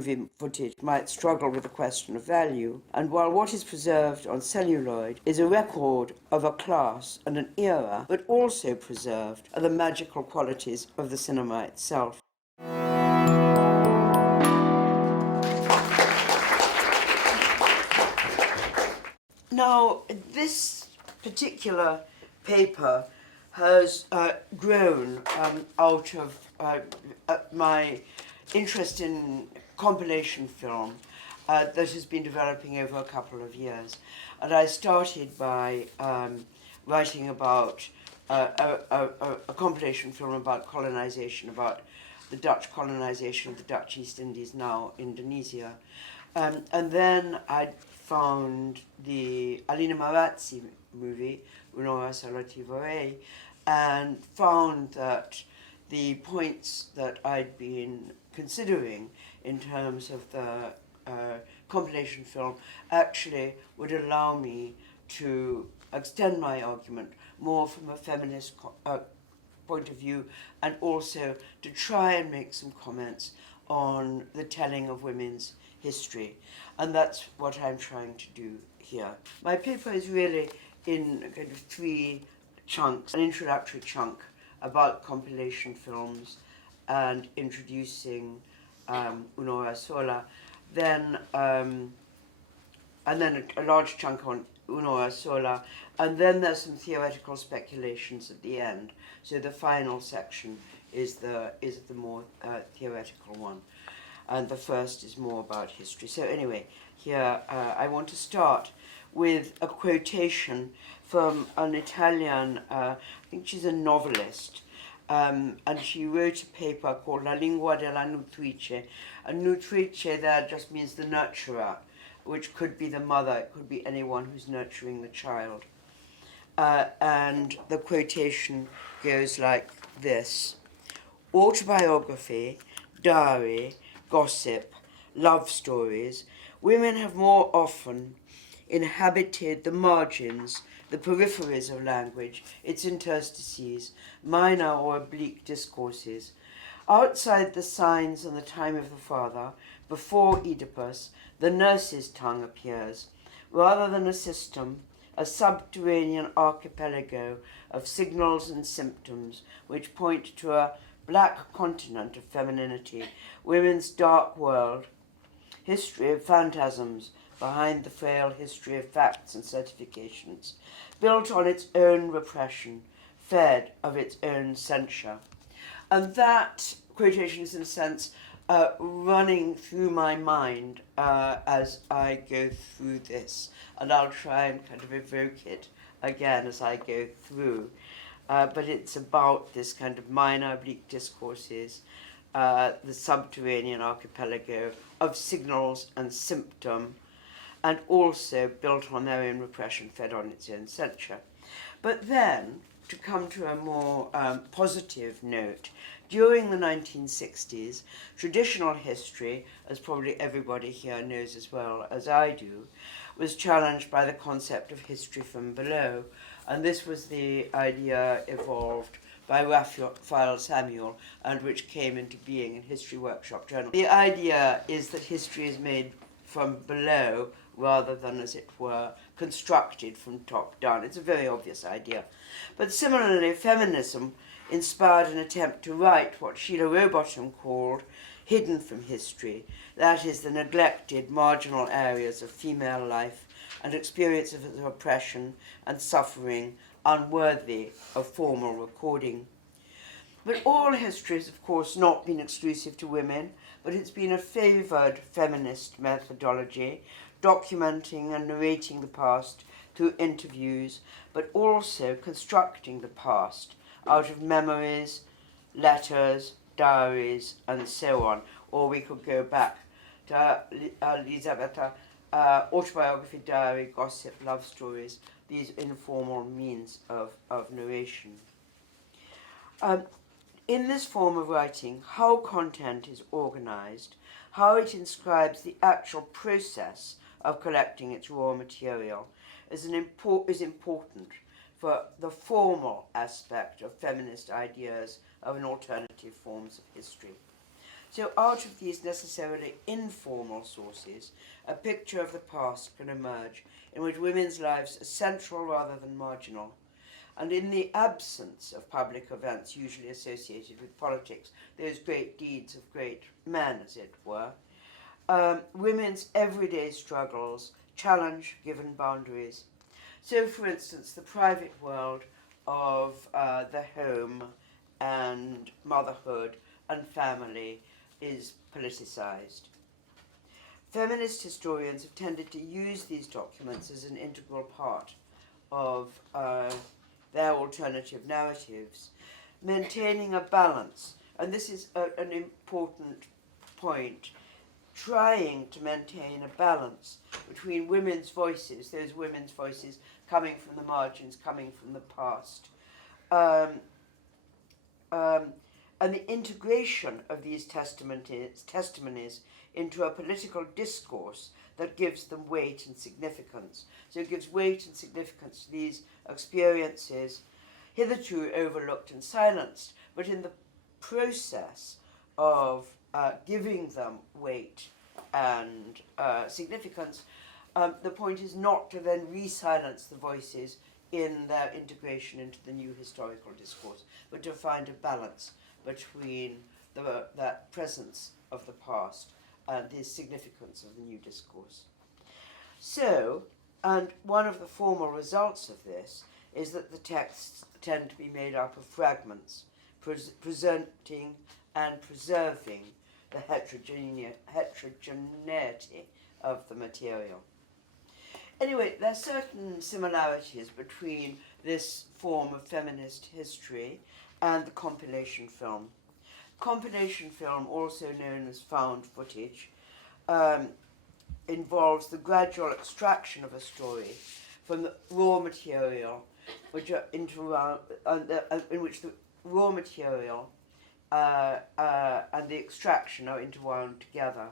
movie footage might struggle with the question of value, and while what is preserved on celluloid is a record of a class and an era, but also preserved are the magical qualities of the cinema itself. Now, this particular paper has grown out of my interest in compilation film that has been developing over a couple of years. And I started by writing about a compilation film about colonization, about the Dutch colonization of the Dutch East Indies, now Indonesia. And then I found the Alina Marazzi movie, Un'ora Sola ti vorrei, and found that the points that I'd been considering in terms of the compilation film actually would allow me to extend my argument more from a feminist point of view, and also to try and make some comments on the telling of women's history. And that's what I'm trying to do here. My paper is really in kind of three chunks: an introductory chunk about compilation films and introducing Un'ora Sola, then and then a large chunk on Un'ora Sola, and then there's some theoretical speculations at the end. So the final section is the more theoretical one, and the first is more about history. So anyway, here I want to start with a quotation from an Italian, I think she's a novelist, and she wrote a paper called La lingua della nutrice. And nutrice there just means the nurturer, which could be the mother, it could be anyone who's nurturing the child. And the quotation goes like this: autobiography, diary, gossip, love stories, women have more often inhabited the margins, the peripheries of language, its interstices, minor or oblique discourses. Outside the signs and the time of the father, before Oedipus, the nurse's tongue appears, rather than a system, a subterranean archipelago of signals and symptoms which point to a black continent of femininity, women's dark world, history of phantasms behind the frail history of facts and certifications, built on its own repression, fed of its own censure. And that quotation is, in a sense, running through my mind as I go through this, and I'll try and kind of evoke it again as I go through. But it's about this kind of minor oblique discourses, the subterranean archipelago of signals and symptom, and also built on their own repression, fed on its own censure. But then, to come to a more positive note, during the 1960s, traditional history, as probably everybody here knows as well as I do, was challenged by the concept of history from below. And this was the idea evolved by Raphael Samuel, and which came into being in History Workshop Journal. The idea is that history is made from below rather than, as it were, constructed from top down. It's a very obvious idea. But similarly, feminism inspired an attempt to write what Sheila Rowbottom called hidden from history, that is, the neglected, marginal areas of female life and experience of oppression and suffering unworthy of formal recording. But all history has, of course, not been exclusive to women, but it's been a favoured feminist methodology, documenting and narrating the past through interviews, but also constructing the past out of memories, letters, diaries, and so on. Or we could go back to Elisabetta, autobiography, diary, gossip, love stories, these informal means of narration. In this form of writing, how content is organized, how it inscribes the actual process of collecting its raw material is important for the formal aspect of feminist ideas of an alternative forms of history. So out of these necessarily informal sources, a picture of the past can emerge in which women's lives are central rather than marginal. And in the absence of public events usually associated with politics, those great deeds of great men, as it were, women's everyday struggles challenge given boundaries. So, for instance, the private world of the home and motherhood and family is politicized. Feminist historians have tended to use these documents as an integral part of their alternative narratives, maintaining a balance, and this is an important point, trying to maintain a balance between women's voices, those women's voices coming from the margins, coming from the past, and the integration of these testimonies into a political discourse that gives them weight and significance. So it gives weight and significance to these experiences hitherto overlooked and silenced, but in the process of giving them weight and significance, the point is not to then re-silence the voices in their integration into the new historical discourse, but to find a balance between that presence of the past and the significance of the new discourse. So, and one of the formal results of this is that the texts tend to be made up of fragments, presenting and preserving the heterogeneity of the material. Anyway, there are certain similarities between this form of feminist history and the compilation film. Compilation film, also known as found footage, involves the gradual extraction of a story from the raw material, in which the raw material and the extraction are interwound together.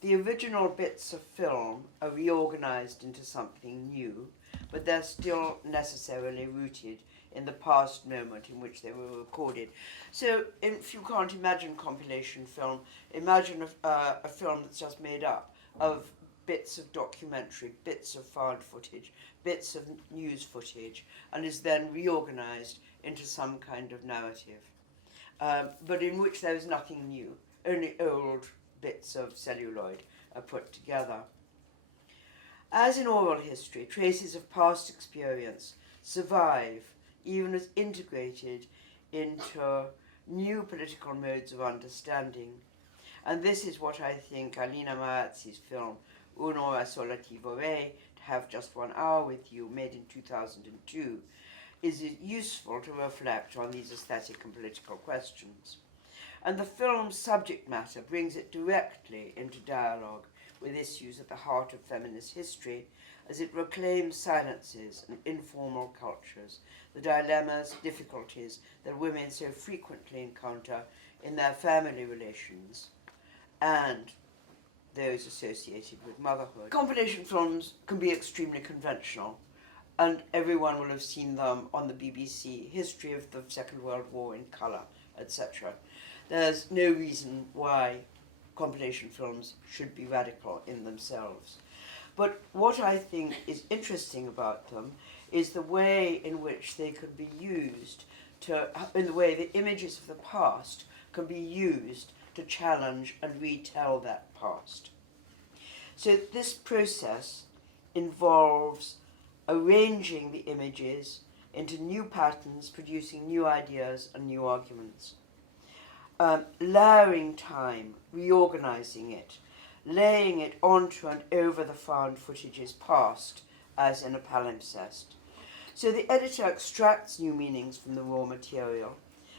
The original bits of film are reorganized into something new, but they're still necessarily rooted in the past moment in which they were recorded. So if you can't imagine compilation film, imagine a film that's just made up of bits of documentary, bits of found footage, bits of news footage, and is then reorganized into some kind of narrative, but in which there is nothing new, only old bits of celluloid are put together. As in oral history, traces of past experience survive even as integrated into new political modes of understanding. And this is what I think Alina Marazzi's film Un'ora sola ti vorrei, to have just 1 hour with you, made in 2002, is useful to reflect on these aesthetic and political questions. And the film's subject matter brings it directly into dialogue with issues at the heart of feminist history, as it reclaims silences and informal cultures, the dilemmas, difficulties that women so frequently encounter in their family relations and those associated with motherhood. Compilation films can be extremely conventional, and everyone will have seen them on the BBC, history of the Second World War in colour, etc. There's no reason why compilation films should be radical in themselves. But what I think is interesting about them is the way in which they can be used in the way the images of the past can be used to challenge and retell that past. So this process involves arranging the images into new patterns, producing new ideas and new arguments. Layering time, reorganizing it, laying it onto and over the found footage's past, as in a palimpsest. So the editor extracts new meanings from the raw material,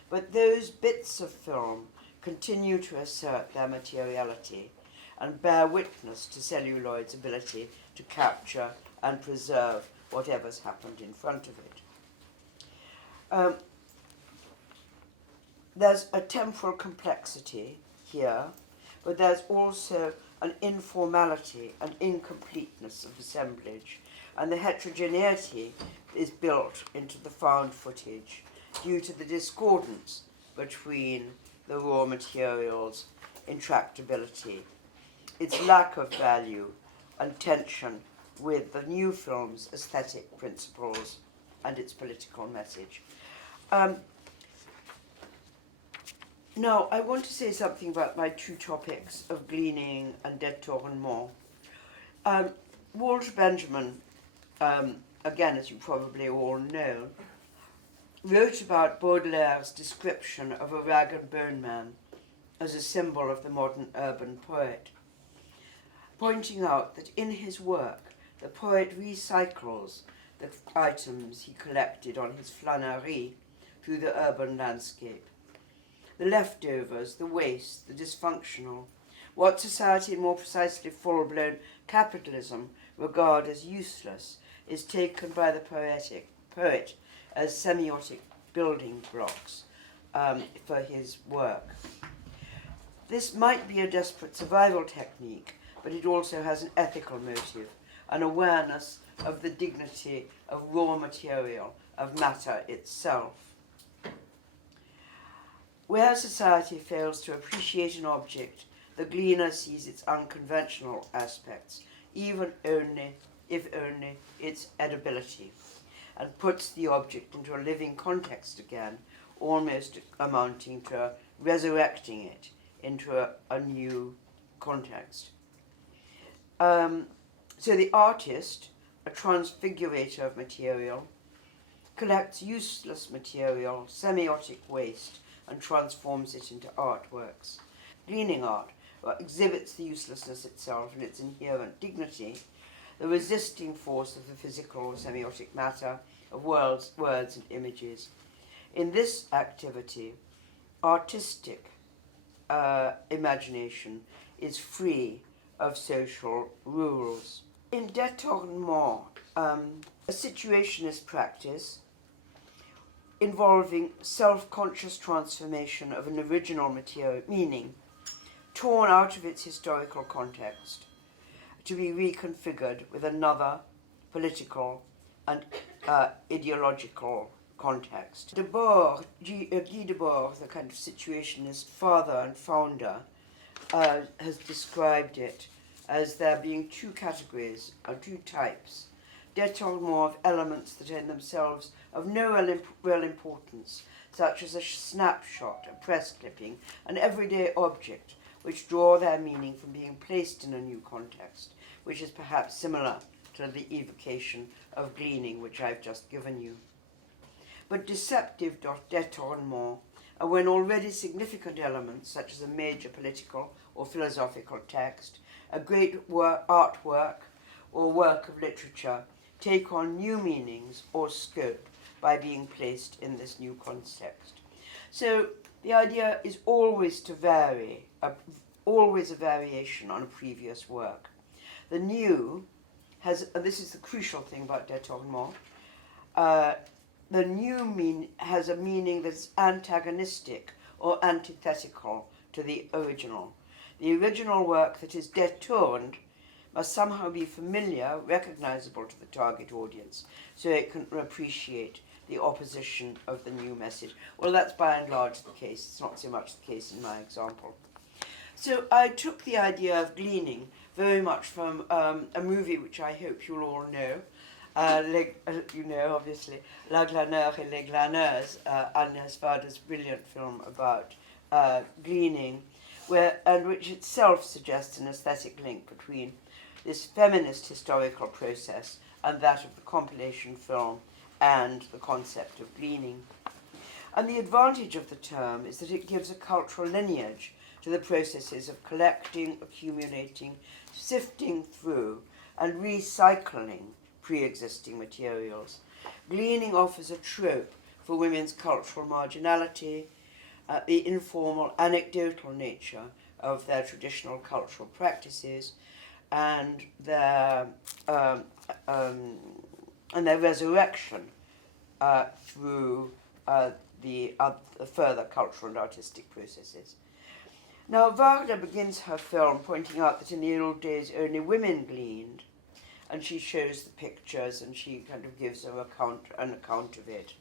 but those bits of film continue to assert their materiality and bear witness to celluloid's ability to capture and preserve whatever's happened in front of it. There's a temporal complexity here, but there's also an informality and incompleteness of assemblage, and the heterogeneity is built into the found footage due to the discordance between the raw materials intractability, its lack of value and tension with the new film's aesthetic principles and its political message. Now, I want to say something about my two topics of Gleaning and Detournement. Walter Benjamin, again, as you probably all know, wrote about Baudelaire's description of a rag and bone man as a symbol of the modern urban poet, pointing out that in his work, the poet recycles the items he collected on his flânerie through the urban landscape. The leftovers, the waste, the dysfunctional, what society, and more precisely full-blown capitalism, regard as useless, is taken by the poet as semiotic building blocks for his work. This might be a desperate survival technique, but it also has an ethical motive, an awareness of the dignity of raw material, of matter itself. Where society fails to appreciate an object, the gleaner sees its unconventional aspects, if only its edibility, and puts the object into a living context again, almost amounting to resurrecting it into a new context. So the artist, a transfigurator of material, collects useless material, semiotic waste, and transforms it into artworks. Gleaning art exhibits the uselessness itself and its inherent dignity, the resisting force of the physical or semiotic matter of words and images. In this activity, artistic imagination is free of social rules. In Detournement, a situationist practice involving self-conscious transformation of an original material meaning, torn out of its historical context, to be reconfigured with another political and ideological context. Guy Debord, the kind of situationist father and founder, has described it as there being two categories, or two types. Detournement of elements that are in themselves of no real importance, such as a snapshot, a press clipping, an everyday object, which draw their meaning from being placed in a new context, which is perhaps similar to the evocation of Gleaning, which I've just given you. But deceptive detournement are when already significant elements, such as a major political or philosophical text, a great artwork or work of literature, take on new meanings or scope by being placed in this new context. So the idea is always to vary, always a variation on a previous work. The new has, and this is the crucial thing about Detournement, the new has a meaning that's antagonistic or antithetical to the original. The original work that is detourned must somehow be familiar, recognizable to the target audience, so it can appreciate the opposition of the new message. Well, that's by and large the case. It's not so much the case in my example. So I took the idea of Gleaning very much from a movie which I hope you'll all know, you know, obviously, La Glaneur et les Glaneuses, Agnès Varda's brilliant film about Gleaning, and which itself suggests an aesthetic link between this feminist historical process and that of the compilation film and the concept of Gleaning. And the advantage of the term is that it gives a cultural lineage to the processes of collecting, accumulating, sifting through, and recycling pre-existing materials. Gleaning offers a trope for women's cultural marginality, the informal, anecdotal nature of their traditional cultural practices, and their resurrection through the further cultural and artistic processes. Now, Varda begins her film pointing out that in the old days only women gleaned, and she shows the pictures and she kind of gives an account of it.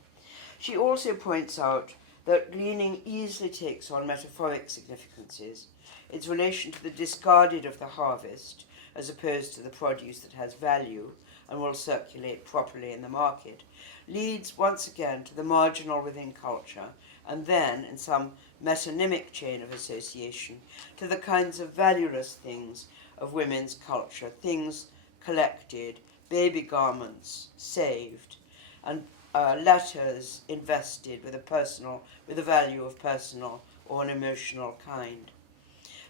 She also points out that gleaning easily takes on metaphoric significances its relation to the discarded of the harvest, as opposed to the produce that has value and will circulate properly in the market, leads once again to the marginal within culture, and then, in some metonymic chain of association, to the kinds of valueless things of women's culture, things collected, baby garments saved, and letters invested with a value of personal or an emotional kind.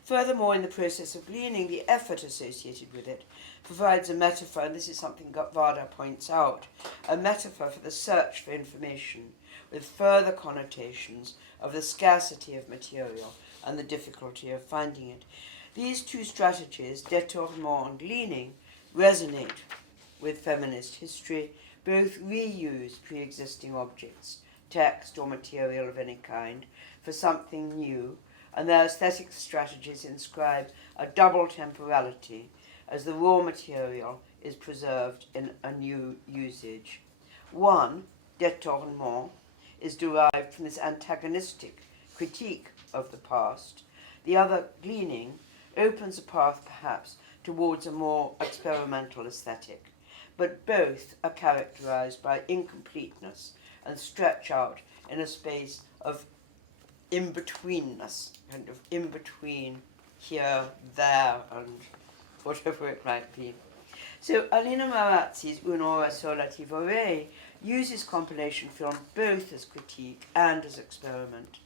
Furthermore, in the process of gleaning, the effort associated with it provides a metaphor, and this is something Vada points out, a metaphor for the search for information, with further connotations of the scarcity of material and the difficulty of finding it. These two strategies, Detournement and Gleaning, resonate with feminist history. Both reuse pre-existing objects, text or material of any kind, for something new, and their aesthetic strategies inscribe a double temporality as the raw material is preserved in a new usage. One, Detournement, is derived from this antagonistic critique of the past. The other, Gleaning, opens a path perhaps towards a more experimental aesthetic. But both are characterized by incompleteness and stretch out in a space of in-betweenness, kind of in-between here, there, and whatever it might be. So Alina Marazzi's Un'ora sola ti vorrei uses compilation film both as critique and as experiment.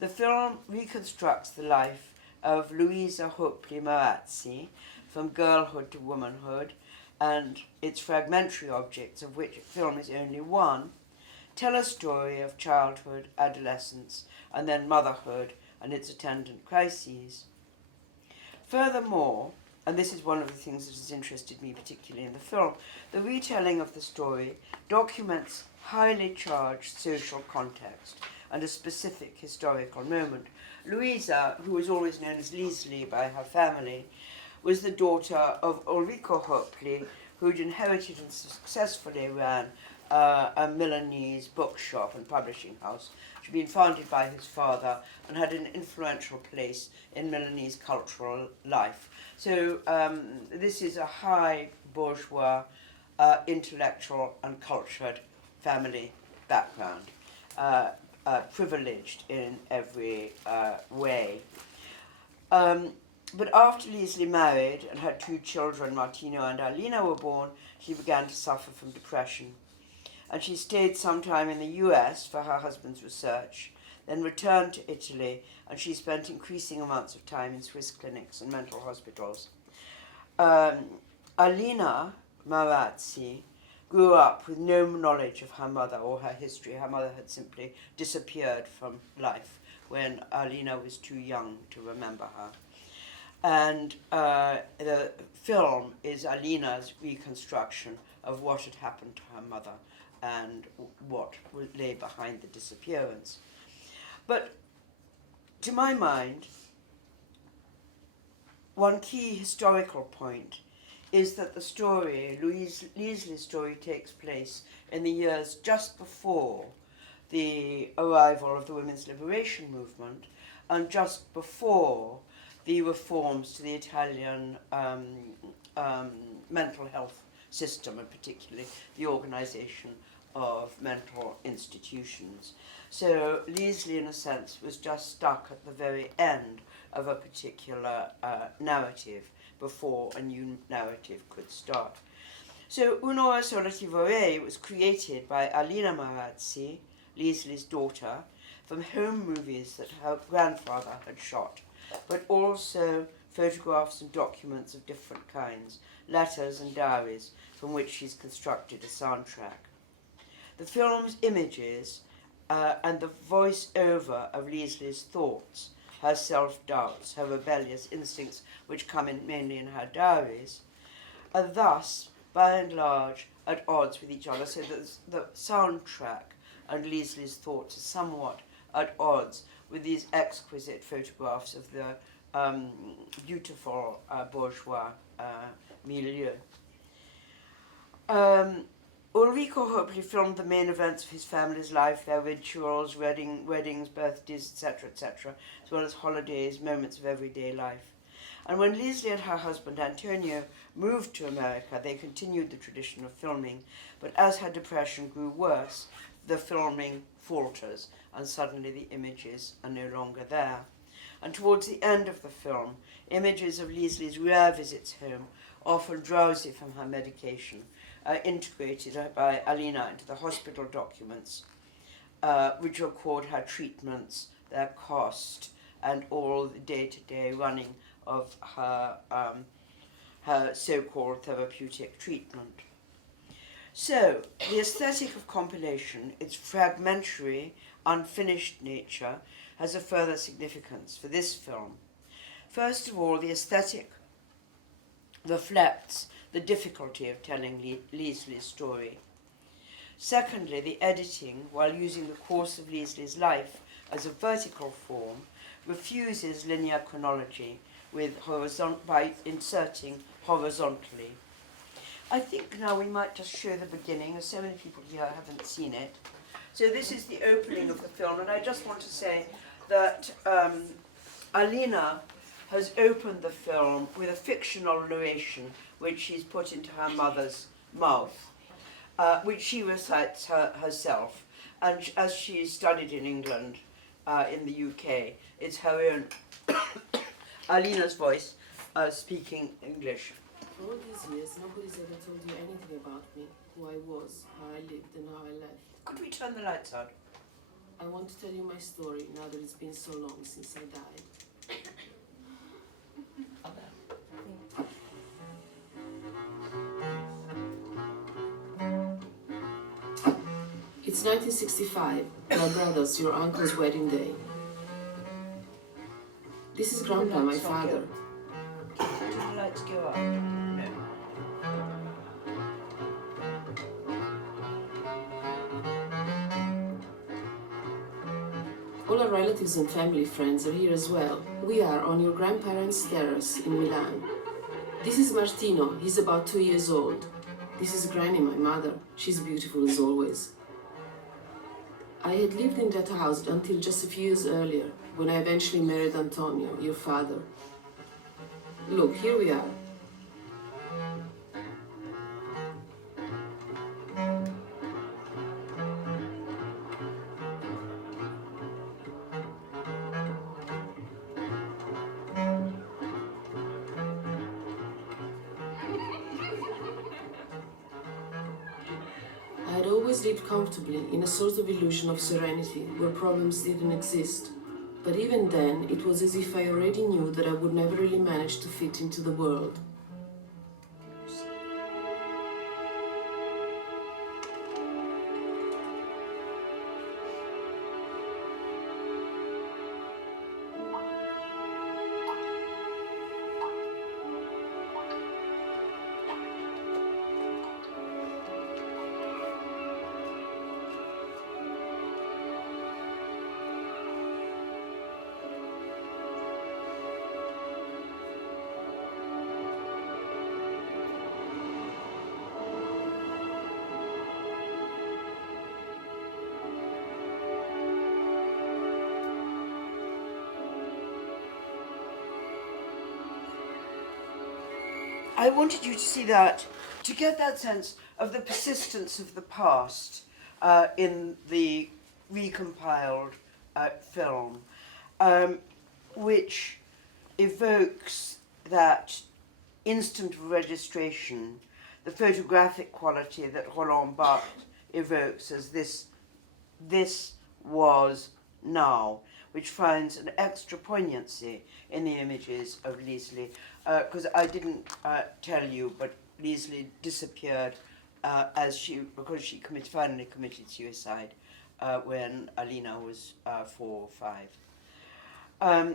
The film reconstructs the life of Luisa Hopli Marazzi from girlhood to womanhood, and its fragmentary objects, of which film is only one, tell a story of childhood, adolescence, and then motherhood and its attendant crises. Furthermore, and this is one of the things that has interested me particularly in the film, the retelling of the story documents highly charged social context and a specific historical moment. Luisa, who was always known as Liesli by her family, was the daughter of Ulrico Hopli, who'd inherited and successfully ran a Milanese bookshop and publishing house. She'd been founded by his father and had an influential place in Milanese cultural life. So this is a high bourgeois, intellectual and cultured family background, privileged in every way. But after Liesli married and her two children, Martino and Alina, were born, she began to suffer from depression. And she stayed some time in the US for her husband's research, then returned to Italy, and she spent increasing amounts of time in Swiss clinics and mental hospitals. Alina Marazzi grew up with no knowledge of her mother or her history. Her mother had simply disappeared from life when Alina was too young to remember her. And the film is Alina's reconstruction of what had happened to her mother and what lay behind the disappearance. But to my mind, one key historical point is that the story, Liesli's story, takes place in the years just before the arrival of the women's liberation movement and just before the reforms to the Italian mental health system, and particularly the organization of mental institutions. So Liesli, in a sense, was just stuck at the very end of a particular narrative before a new narrative could start. So Un'ora sola ti vorrei was created by Alina Marazzi, Liesli's daughter, from home movies that her grandfather had shot, but also photographs and documents of different kinds, letters and diaries, from which she's constructed a soundtrack. The film's images and the voice-over of Liesli's thoughts, her self-doubts, her rebellious instincts, which come in mainly in her diaries, are thus, by and large, at odds with each other, so that the soundtrack and Liesli's thoughts are somewhat at odds with these exquisite photographs of the beautiful bourgeois milieu. Ulrico hopefully filmed the main events of his family's life, their rituals, weddings, birthdays, etc., as well as holidays, moments of everyday life. And when Leslie and her husband Antonio moved to America, they continued the tradition of filming, but as her depression grew worse, the filming falters, and suddenly the images are no longer there. And towards the end of the film, images of Leslie's rare visits home, often drowsy from her medication, are integrated by Alina into the hospital documents, which record her treatments, their cost, and all the day-to-day running of her so-called therapeutic treatment. So, the aesthetic of compilation, its fragmentary, unfinished nature, has a further significance for this film. First of all, the aesthetic reflects the difficulty of telling Leslie's story. Secondly, the editing, while using the course of Leslie's life as a vertical form, refuses linear chronology by inserting horizontally. I think now we might just show the beginning, as so many people here haven't seen it. So this is the opening of the film, and I just want to say that Alina has opened the film with a fictional narration which she's put into her mother's mouth, which she recites herself. And as she studied in England, in the UK, it's her own Alina's voice speaking English. For all these years, nobody's ever told you anything about me, who I was, how I lived, and how I left. Could we turn the lights on? I want to tell you my story now that it's been so long since I died. It's 1965, my brother's, your uncle's wedding day. This is Grandpa, my father. Did the lights go up? No. All our relatives and family friends are here as well. We are on your grandparents' terrace in Milan. This is Martino, he's about 2 years old. This is Granny, my mother. She's beautiful as always. I had lived in that house until just a few years earlier, when I eventually married Antonio, your father. Look, here we are. I had always lived comfortably in a sort of illusion of serenity where problems didn't exist. But even then, it was as if I already knew that I would never really manage to fit into the world. I wanted you to see that, to get that sense of the persistence of the past in the recompiled film, which evokes that instant registration, the photographic quality that Roland Barthes evokes as this was now, which finds an extra poignancy in the images of Leslie. Because I didn't tell you, but Leslie disappeared because she finally committed suicide when Alina was 4 or 5.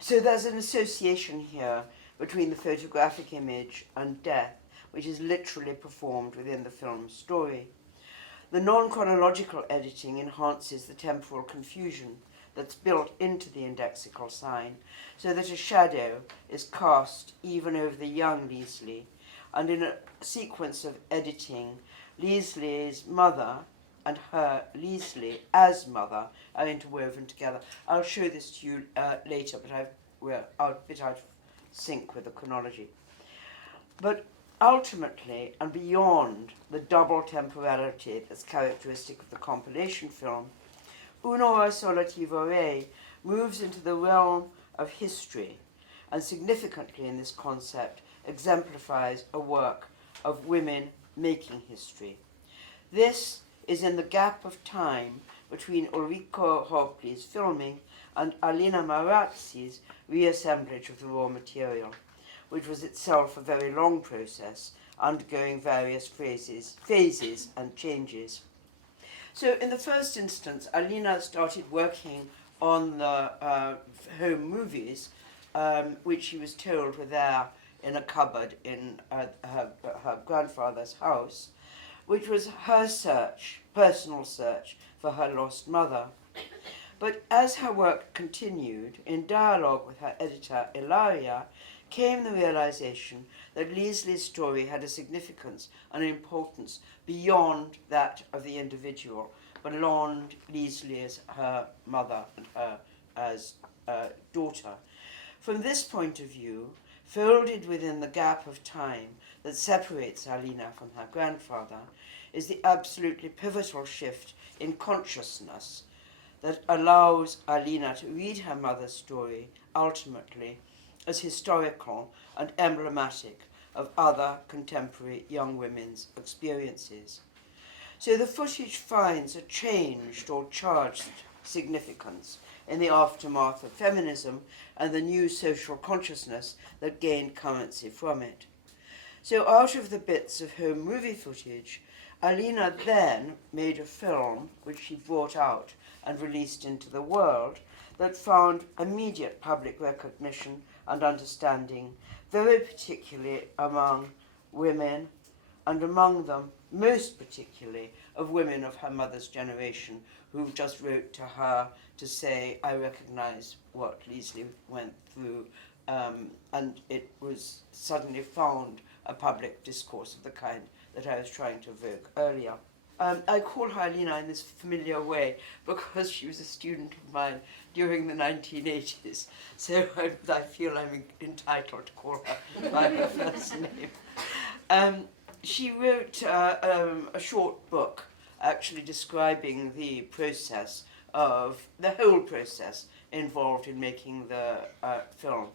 So there's an association here between the photographic image and death, which is literally performed within the film's story. The non-chronological editing enhances the temporal confusion that's built into the indexical sign, so that a shadow is cast even over the young Leslie, and in a sequence of editing, Leslie's mother and her Leslie as mother are interwoven together. I'll show this to you later, but we're a bit out of sync with the chronology. But ultimately, and beyond the double temporality that's characteristic of the compilation film, Vorrei Sola Vorrei moves into the realm of history, and significantly in this concept exemplifies a work of women making history. This is in the gap of time between Ulrico Hopli's filming and Alina Marazzi's reassemblage of the raw material, which was itself a very long process, undergoing various phases and changes. So in the first instance, Alina started working on the home movies, which she was told were there in a cupboard in her grandfather's house, which was her personal search for her lost mother. But as her work continued, in dialogue with her editor Ilaria, came the realization that Leslie's story had a significance and importance beyond that of the individual, beyond Leslie as her mother and her as daughter. From this point of view, folded within the gap of time that separates Alina from her grandfather, is the absolutely pivotal shift in consciousness that allows Alina to read her mother's story ultimately as historical and emblematic of other contemporary young women's experiences. So the footage finds a changed or charged significance in the aftermath of feminism and the new social consciousness that gained currency from it. So out of the bits of home movie footage, Alina then made a film which she brought out and released into the world that found immediate public recognition and understanding, very particularly among women, and among them, most particularly, of women of her mother's generation who just wrote to her to say, I recognize what Leslie went through, and it was suddenly found a public discourse of the kind that I was trying to evoke earlier. I call her Alina in this familiar way because she was a student of mine during the 1980s, so I feel I'm entitled to call her by her first name. She wrote a short book actually describing the process of the whole process involved in making the film.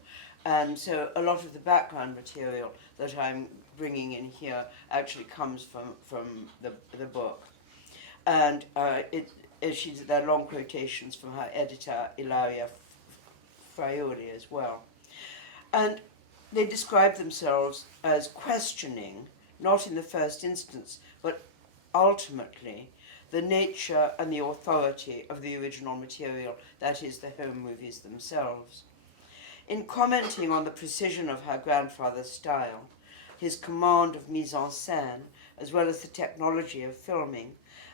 And so a lot of the background material that I'm bringing in here actually comes from the book. And there are long quotations from her editor, Ilaria Fraioli, as well. And they describe themselves as questioning, not in the first instance, but ultimately, the nature and the authority of the original material, that is, the home movies themselves. In commenting on the precision of her grandfather's style, his command of mise en scène, as well as the technology of filming,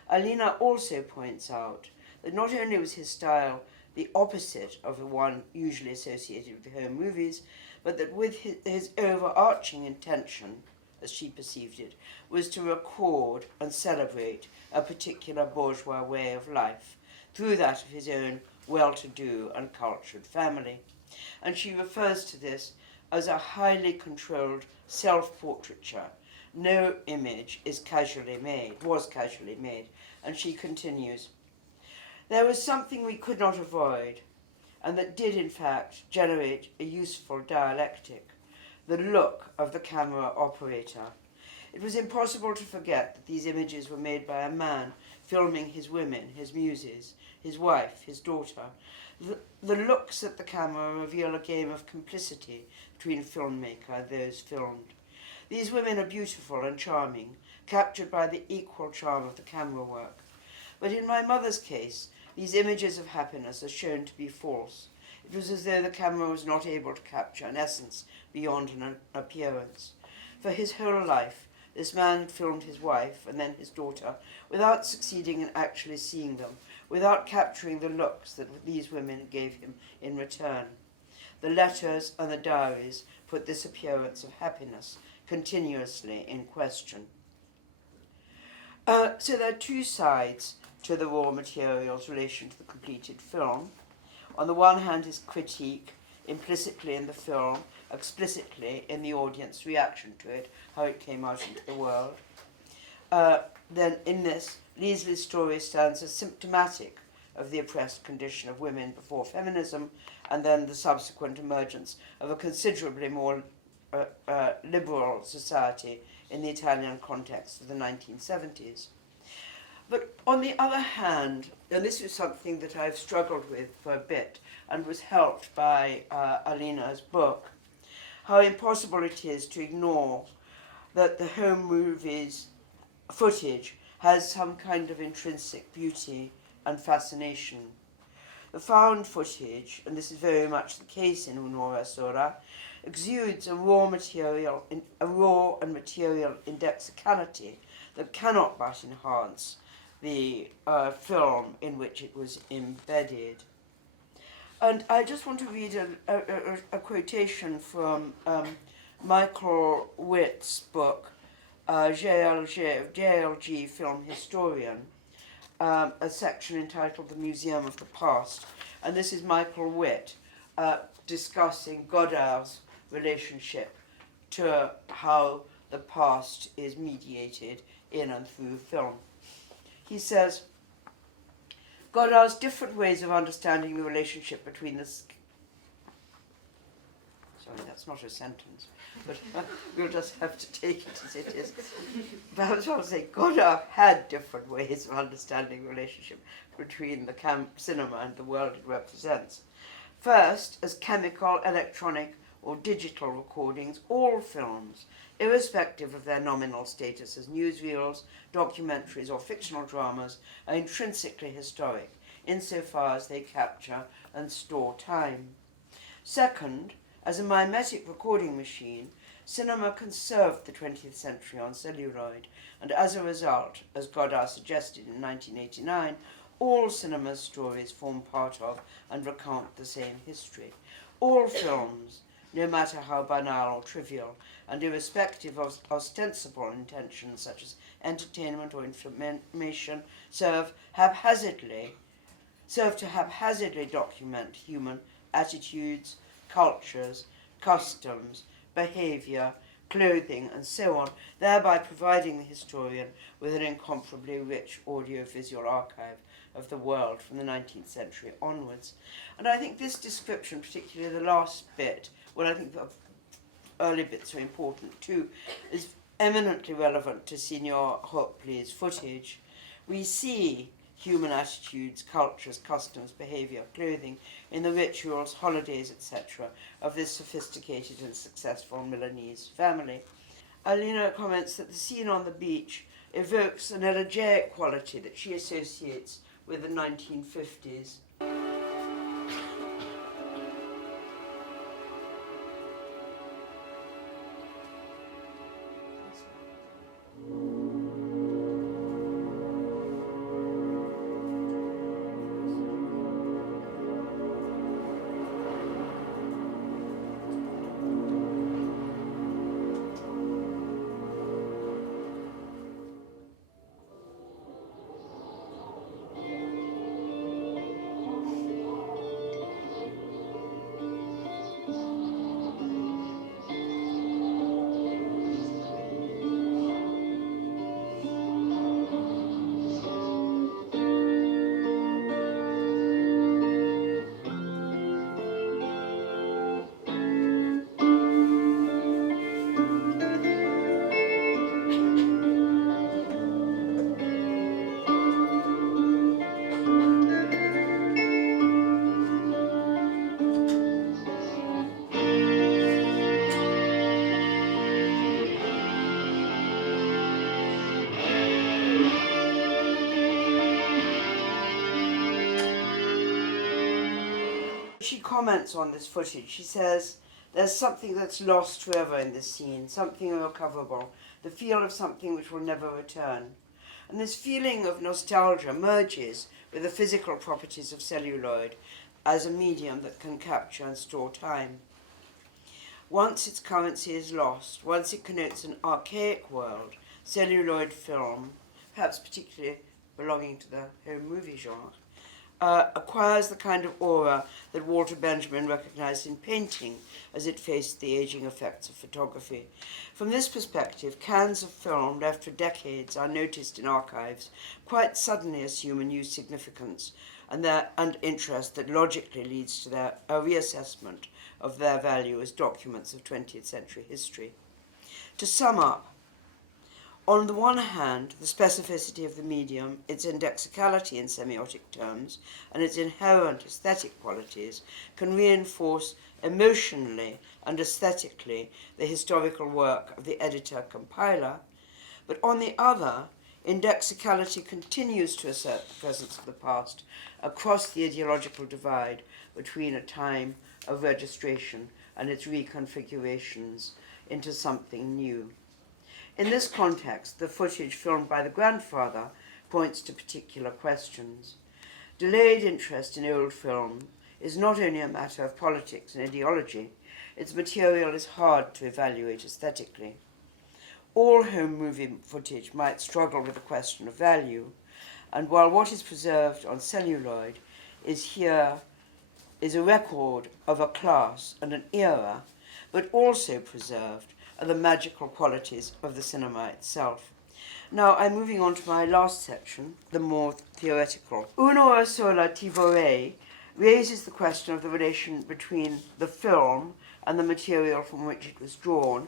Alina also points out that not only was his style the opposite of the one usually associated with home movies, but that with his overarching intention, as she perceived it, was to record and celebrate a particular bourgeois way of life through that of his own well-to-do and cultured family. And she refers to this as a highly controlled self-portraiture. No image was casually made, and she continues, there was something we could not avoid, and that did in fact generate a useful dialectic, the look of the camera operator. It was impossible to forget that these images were made by a man filming his women, his muses, his wife, his daughter. The looks at the camera reveal a game of complicity between filmmaker and those filmed. These women are beautiful and charming, captured by the equal charm of the camera work. But in my mother's case, these images of happiness are shown to be false. It was as though the camera was not able to capture an essence beyond an appearance. For his whole life, this man had filmed his wife and then his daughter without succeeding in actually seeing them, without capturing the looks that these women gave him in return. the letters and the diaries put this appearance of happiness continuously in question. So there are two sides to the raw material's relation to the completed film. On the one hand is critique, implicitly in the film, explicitly in the audience reaction to it, how it came out into the world. Then in this, Leesley's story stands as symptomatic of the oppressed condition of women before feminism, and then the subsequent emergence of a considerably more liberal society in the Italian context of the 1970s. But on the other hand, and this is something that I've struggled with for a bit and was helped by Alina's book, how impossible it is to ignore that the home movies footage has some kind of intrinsic beauty and fascination. The found footage, and this is very much the case in Un'ora Sola, exudes a raw and material indexicality that cannot but enhance the film in which it was embedded. And I just want to read a quotation from Michael Witt's book, JLG Film Historian, a section entitled The Museum of the Past. And this is Michael Witt discussing Godard's relationship to how the past is mediated in and through film. He says, Godard's different ways of understanding the relationship between the... Sorry, that's not a sentence, but we'll just have to take it as it is. Perhaps I'll say Godard had different ways of understanding the relationship between the cinema and the world it represents. First, as chemical, electronic, or digital recordings, all films, irrespective of their nominal status as newsreels, documentaries, or fictional dramas, are intrinsically historic, insofar as they capture and store time. Second, as a mimetic recording machine, cinema conserved the 20th century on celluloid, and as a result, as Godard suggested in 1989, all cinema's stories form part of and recount the same history. All films, no matter how banal or trivial, and irrespective of ostensible intentions such as entertainment or information, serve to haphazardly document human attitudes, cultures, customs, behaviour, clothing, and so on, thereby providing the historian with an incomparably rich audiovisual archive of the world from the 19th century onwards. And I think this description, particularly the last bit, well, I think the early bits are important too, is eminently relevant to Signor Hopley's footage. We see human attitudes, cultures, customs, behaviour, clothing in the rituals, holidays, etc. of this sophisticated and successful Milanese family. Alina comments that the scene on the beach evokes an elegiac quality that she associates with the 1950s. She comments on this footage. She says, there's something that's lost forever in this scene, something irrecoverable, the feel of something which will never return. And this feeling of nostalgia merges with the physical properties of celluloid as a medium that can capture and store time. Once its currency is lost, once it connotes an archaic world, celluloid film, perhaps particularly belonging to the home movie genre, acquires the kind of aura that Walter Benjamin recognized in painting as it faced the aging effects of photography. From this perspective, cans of film left for decades unnoticed in archives quite suddenly assume a new significance and interest that logically leads to a reassessment of their value as documents of 20th century history. To sum up, on the one hand, the specificity of the medium, its indexicality in semiotic terms, and its inherent aesthetic qualities can reinforce emotionally and aesthetically the historical work of the editor-compiler, but on the other, indexicality continues to assert the presence of the past across the ideological divide between a time of registration and its reconfigurations into something new. In this context, the footage filmed by the grandfather points to particular questions. Delayed interest in old film is not only a matter of politics and ideology, its material is hard to evaluate aesthetically. All home movie footage might struggle with the question of value, and while what is preserved on celluloid is a record of a class and an era, but also preserved are the magical qualities of the cinema itself. Now I'm moving on to my last section, the more theoretical. Un'ora sola ti vorrei raises the question of the relation between the film and the material from which it was drawn,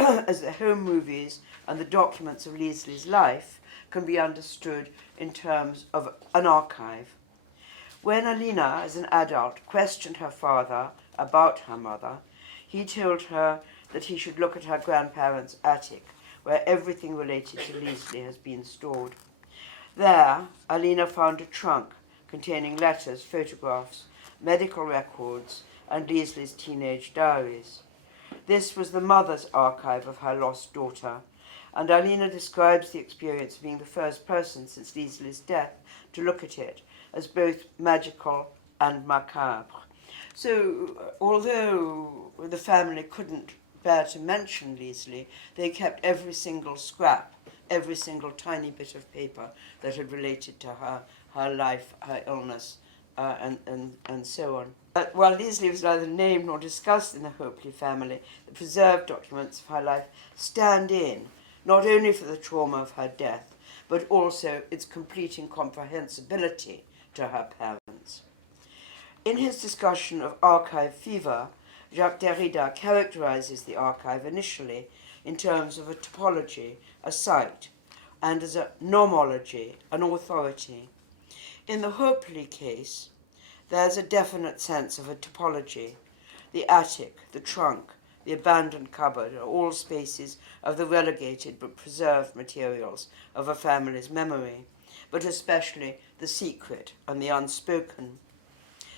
as the home movies and the documents of Leslie's life can be understood in terms of an archive. When Alina, as an adult, questioned her father about her mother, he told her that he should look at her grandparents' attic, where everything related to Leslie has been stored. There, Alina found a trunk containing letters, photographs, medical records, and Leslie's teenage diaries. This was the mother's archive of her lost daughter, and Alina describes the experience of being the first person since Leslie's death to look at it as both magical and macabre. So, although the family couldn't bear to mention Leslie, they kept every single scrap, every single tiny bit of paper that had related to her life, her illness, and so on. But while Leslie was neither named nor discussed in the Hopley family, the preserved documents of her life stand in, not only for the trauma of her death, but also its complete incomprehensibility to her parents. In his discussion of archive fever, Jacques Derrida characterizes the archive initially in terms of a topology, a site, and as a nomology, an authority. In the Hopley case, there's a definite sense of a topology. The attic, the trunk, the abandoned cupboard are all spaces of the relegated but preserved materials of a family's memory, but especially the secret and the unspoken.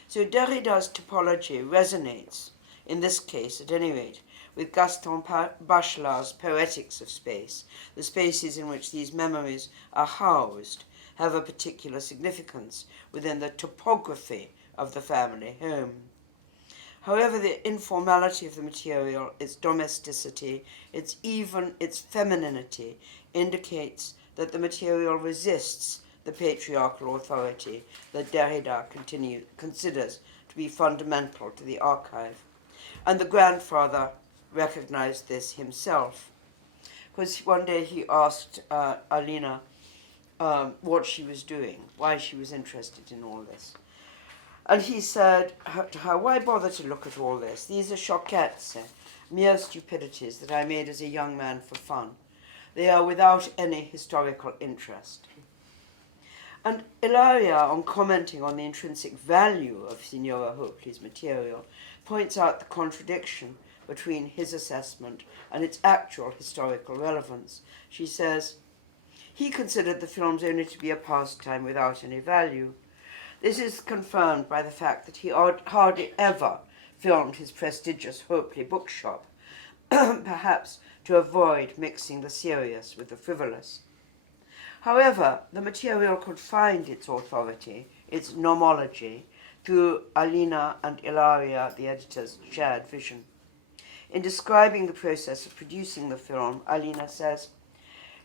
So Derrida's topology resonates, in this case at any rate, with Gaston Bachelard's Poetics of Space. The spaces in which these memories are housed have a particular significance within the topography of the family home. However, the informality of the material, its domesticity, its femininity, indicates that the material resists the patriarchal authority that Derrida considers to be fundamental to the archive. And the grandfather recognized this himself, because one day he asked Alina what she was doing, why she was interested in all this. And he said to her, why bother to look at all this? These are choquettes, mere stupidities that I made as a young man for fun. They are without any historical interest. And Ilaria, on commenting on the intrinsic value of Signora Hopley's material, points out the contradiction between his assessment and its actual historical relevance. She says, he considered the films only to be a pastime without any value. This is confirmed by the fact that he hardly ever filmed his prestigious Hopley bookshop, perhaps to avoid mixing the serious with the frivolous. However, the material could find its authority, its nomology, through Alina and Ilaria, the editor's shared vision. In describing the process of producing the film, Alina says,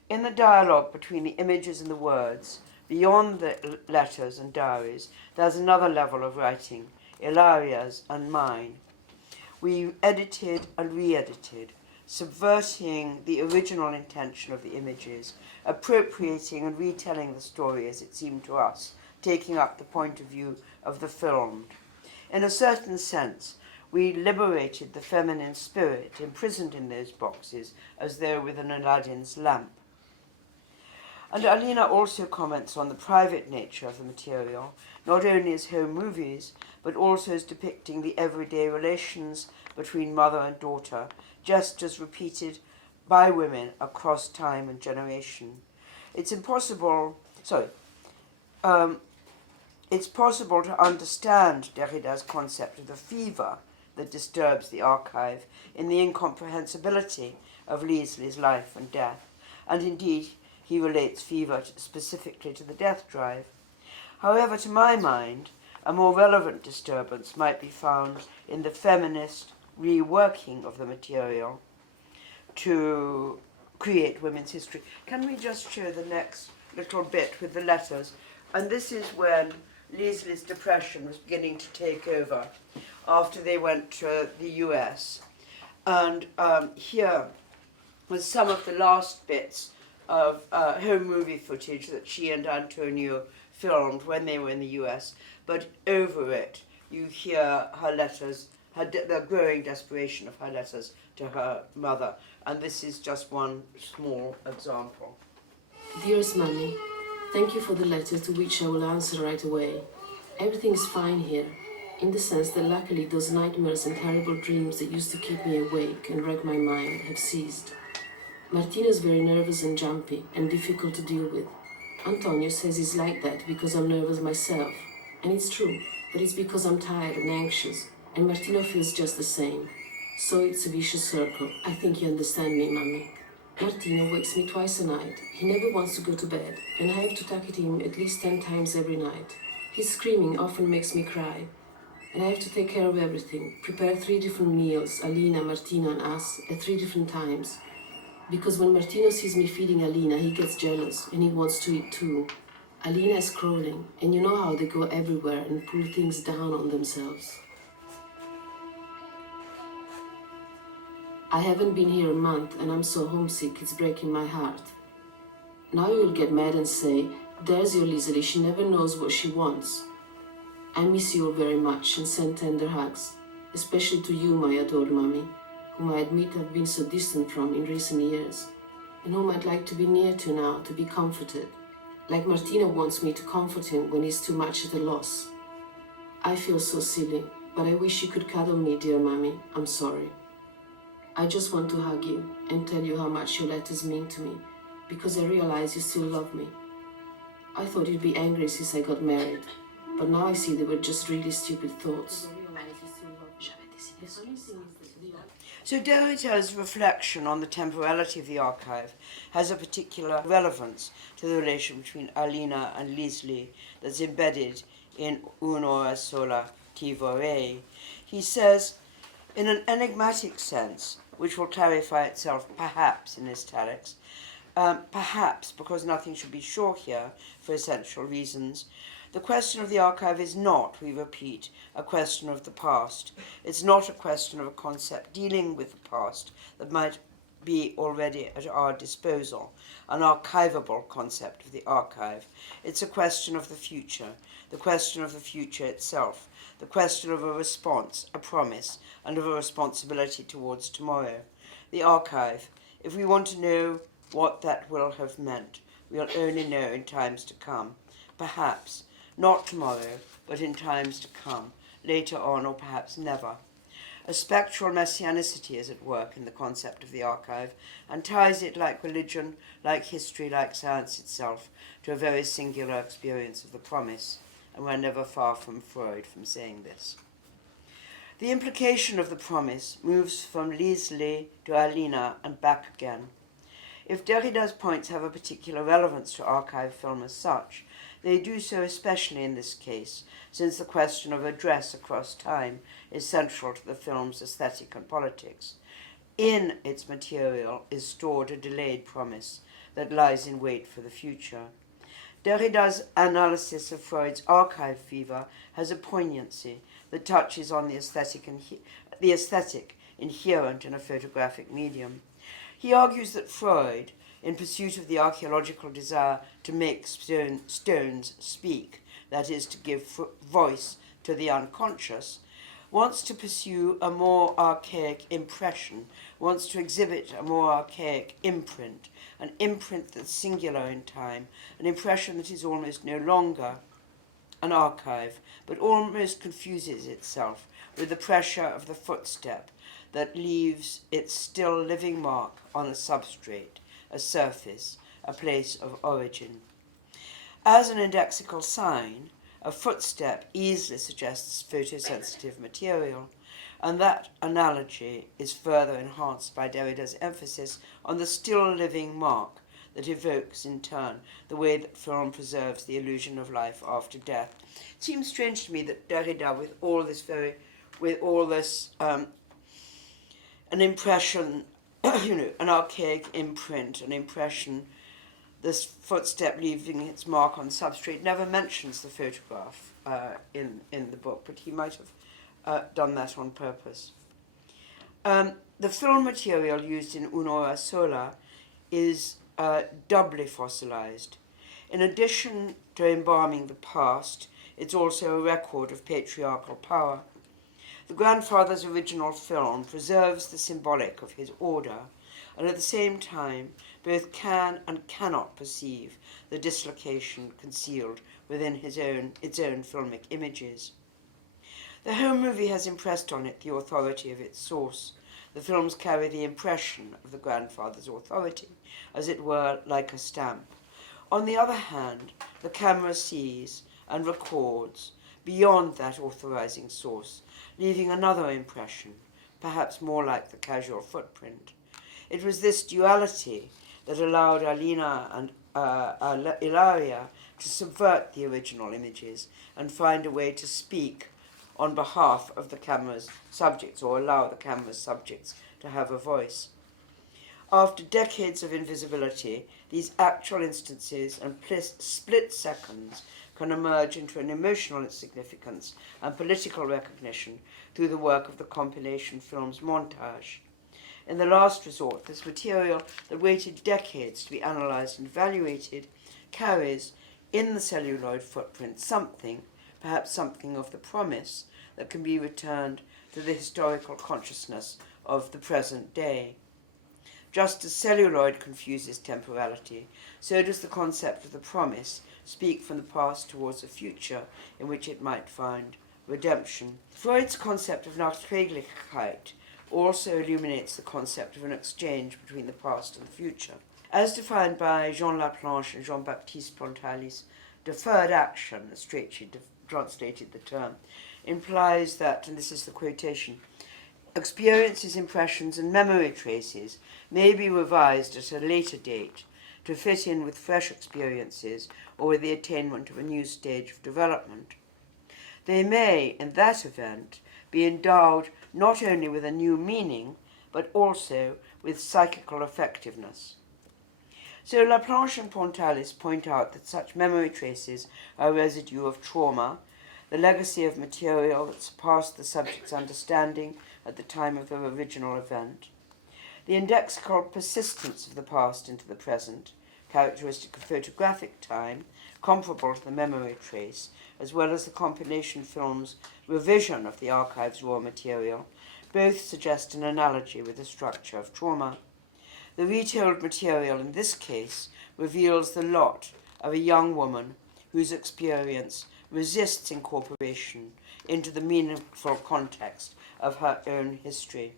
"In the dialogue between the images and the words, beyond the letters and diaries, there's another level of writing, Ilaria's and mine. We edited and re-edited, subverting the original intention of the images, appropriating and retelling the story as it seemed to us, taking up the point of view of the filmed. In a certain sense, we liberated the feminine spirit imprisoned in those boxes as though with an Aladdin's lamp." And Alina also comments on the private nature of the material, not only as home movies, but also as depicting the everyday relations between mother and daughter, just as repeated by women across time and generation. It's possible to understand Derrida's concept of the fever that disturbs the archive in the incomprehensibility of Leslie's life and death, and indeed he relates fever specifically to the death drive. However, to my mind, a more relevant disturbance might be found in the feminist reworking of the material to create women's history. Can we just show the next little bit with the letters? And this is when Leslie's depression was beginning to take over after they went to the US. And here was some of the last bits of home movie footage that she and Antonio filmed when they were in the US. But over it, you hear her letters, the growing desperation of her letters to her mother. And this is just one small example. Dearest Mummy, thank you for the letter, to which I will answer right away. Everything is fine here, in the sense that luckily those nightmares and terrible dreams that used to keep me awake and wreck my mind have ceased. Martina is very nervous and jumpy and difficult to deal with. Antonio says he's like that because I'm nervous myself. And it's true, but it's because I'm tired and anxious, and Martino feels just the same. So it's a vicious circle. I think you understand me, Mummy. Martino wakes me twice a night. He never wants to go to bed, and I have to tuck at him at least 10 times every night. His screaming often makes me cry, and I have to take care of everything, prepare 3 different meals, Alina, Martino, and us, at 3 different times. Because when Martino sees me feeding Alina, he gets jealous, and he wants to eat too. Alina is crawling, and you know how they go everywhere and pull things down on themselves. I haven't been here a month, and I'm so homesick, it's breaking my heart. Now you'll get mad and say, "There's your Leslie, she never knows what she wants." I miss you all very much and send tender hugs, especially to you, my adored Mummy, whom I admit I've been so distant from in recent years, and whom I'd like to be near to now, to be comforted, like Martina wants me to comfort him when he's too much at a loss. I feel so silly, but I wish you could cuddle me, dear Mummy. I'm sorry. I just want to hug you and tell you how much your letters mean to me, because I realize you still love me. I thought you'd be angry since I got married, but now I see they were just really stupid thoughts. So Derrida's reflection on the temporality of the archive has a particular relevance to the relation between Alina and Leslie that's embedded in Un'ora Sola ti Vorrei. He says, in an enigmatic sense, which will clarify itself perhaps in italics, perhaps because nothing should be sure here for essential reasons, the question of the archive is not, we repeat, a question of the past. It's not a question of a concept dealing with the past that might be already at our disposal, an archivable concept of the archive. It's a question of the future itself, the question of a response, a promise, and of a responsibility towards tomorrow. The archive, if we want to know what that will have meant, we'll only know in times to come. Perhaps, not tomorrow, but in times to come, later on or perhaps never. A spectral messianicity is at work in the concept of the archive and ties it like religion, like history, like science itself, to a very singular experience of the promise, and we're never far from Freud from saying this. The implication of the promise moves from Leslie to Alina and back again. If Derrida's points have a particular relevance to archive film as such, They do so especially in this case, since the question of address across time is central to the film's aesthetic and politics. In its material is stored a delayed promise that lies in wait for the future. Derrida's analysis of Freud's archive fever has a poignancy that touches on the aesthetic inherent in a photographic medium. He argues that Freud, in pursuit of the archaeological desire to make stones speak, that is, to give voice to the unconscious, wants to pursue a more archaic impression, wants to exhibit a more archaic imprint, an imprint that's singular in time, an impression that is almost no longer an archive, but almost confuses itself with the pressure of the footstep that leaves its still living mark on a substrate, a surface, a place of origin. As an indexical sign, a footstep easily suggests photosensitive material, and that analogy is further enhanced by Derrida's emphasis on the still living mark that evokes, in turn, the way that film preserves the illusion of life after death. It seems strange to me that Derrida, with all this an impression, an archaic imprint, an impression, this footstep leaving its mark on substrate, never mentions the photograph in the book, but he might have done that on purpose. The film material used in Un'ora Sola is doubly fossilized. In addition to embalming the past, it's also a record of patriarchal power. The grandfather's original film preserves the symbolic of his order, and at the same time both can and cannot perceive the dislocation concealed within its own filmic images. The home movie has impressed on it the authority of its source. The films carry the impression of the grandfather's authority, as it were, like a stamp. On the other hand, the camera sees and records beyond that authorizing source, leaving another impression, perhaps more like the casual footprint. It was this duality that allowed Alina and Ilaria to subvert the original images and find a way to speak on behalf of the camera's subjects, or allow the camera's subjects to have a voice. After decades of invisibility, these actual instances and split seconds can emerge into an emotional significance and political recognition through the work of the compilation film's montage. In the last resort, this material that waited decades to be analysed and evaluated carries, in the celluloid footprint, something, perhaps something of the promise, that can be returned to the historical consciousness of the present day. Just as celluloid confuses temporality, so does the concept of the promise speak from the past towards a future in which it might find redemption. Freud's concept of Nachträglichkeit also illuminates the concept of an exchange between the past and the future. As defined by Jean Laplanche and Jean-Baptiste Pontalis, deferred action, as Strachey translated the term, implies that, and this is the quotation, experiences, impressions, and memory traces may be revised at a later date to fit in with fresh experiences or with the attainment of a new stage of development. They may, in that event, be endowed not only with a new meaning, but also with psychical effectiveness. So Laplanche and Pontalis point out that such memory traces are a residue of trauma, the legacy of material that surpassed the subject's understanding at the time of the original event, the indexical persistence of the past into the present, characteristic of photographic time, comparable to the memory trace, as well as the compilation film's revision of the archive's raw material, both suggest an analogy with the structure of trauma. The retold material in this case reveals the lot of a young woman whose experience resists incorporation into the meaningful context of her own history.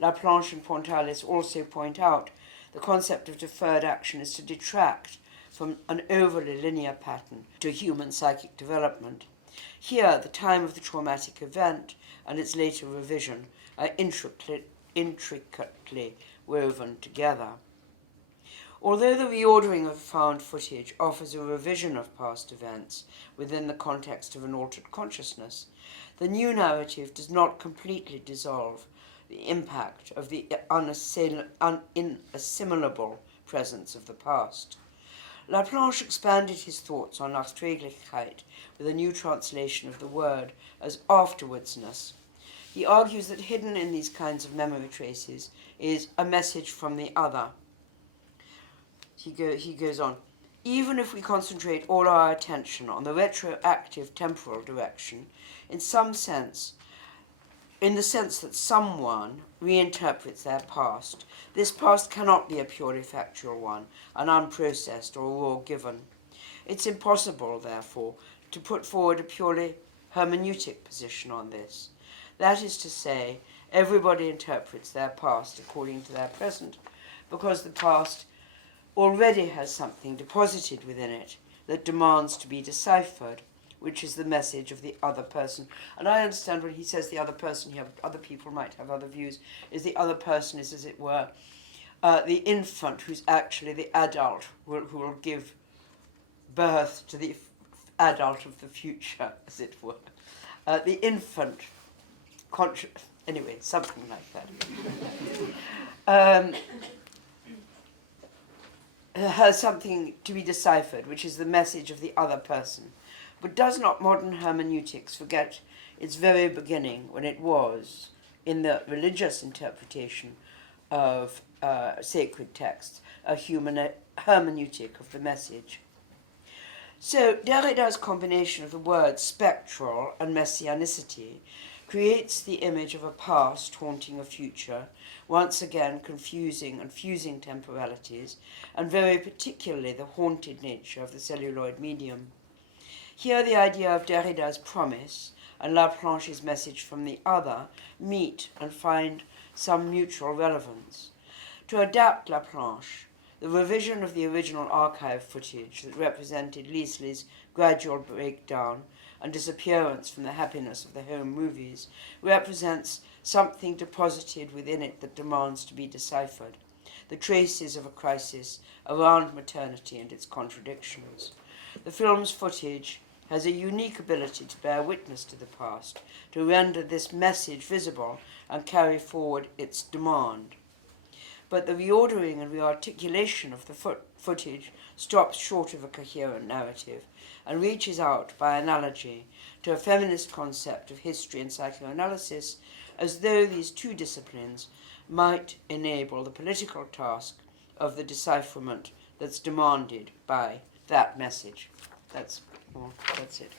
Laplanche and Pontalis also point out the concept of deferred action is to detract from an overly linear pattern to human psychic development. Here, the time of the traumatic event and its later revision are intricately woven together. Although the reordering of found footage offers a revision of past events within the context of an altered consciousness, the new narrative does not completely dissolve the impact of the inassimilable presence of the past. Laplanche expanded his thoughts on Nachträglichkeit with a new translation of the word as afterwardsness. He argues that hidden in these kinds of memory traces is a message from the other. He goes on, even if we concentrate all our attention on the retroactive temporal direction, in some sense, in the sense that someone reinterprets their past, this past cannot be a purely factual one, an unprocessed or raw given. It's impossible, therefore, to put forward a purely hermeneutic position on this. That is to say, everybody interprets their past according to their present, because the past already has something deposited within it that demands to be deciphered, which is the message of the other person. And I understand when he says the other person, other people might have other views, is the other person is, as it were, the infant who's actually the adult who will give birth to the adult of the future, as it were. The infant, anyway, something like that. Has something to be deciphered, which is the message of the other person. But does not modern hermeneutics forget its very beginning, when it was, in the religious interpretation of sacred texts, a human hermeneutic of the message? So Derrida's combination of the words spectral and messianicity creates the image of a past haunting a future, once again confusing and fusing temporalities, and very particularly the haunted nature of the celluloid medium. Here the idea of Derrida's promise and Laplanche's message from the other meet and find some mutual relevance. To adapt Laplanche, the revision of the original archive footage that represented Leslie's gradual breakdown and disappearance from the happiness of the home movies represents something deposited within it that demands to be deciphered, the traces of a crisis around maternity and its contradictions. The film's footage has a unique ability to bear witness to the past, to render this message visible and carry forward its demand. But the reordering and rearticulation of the footage stops short of a coherent narrative and reaches out, by analogy, to a feminist concept of history and psychoanalysis, as though these two disciplines might enable the political task of the decipherment that's demanded by that message. That's it.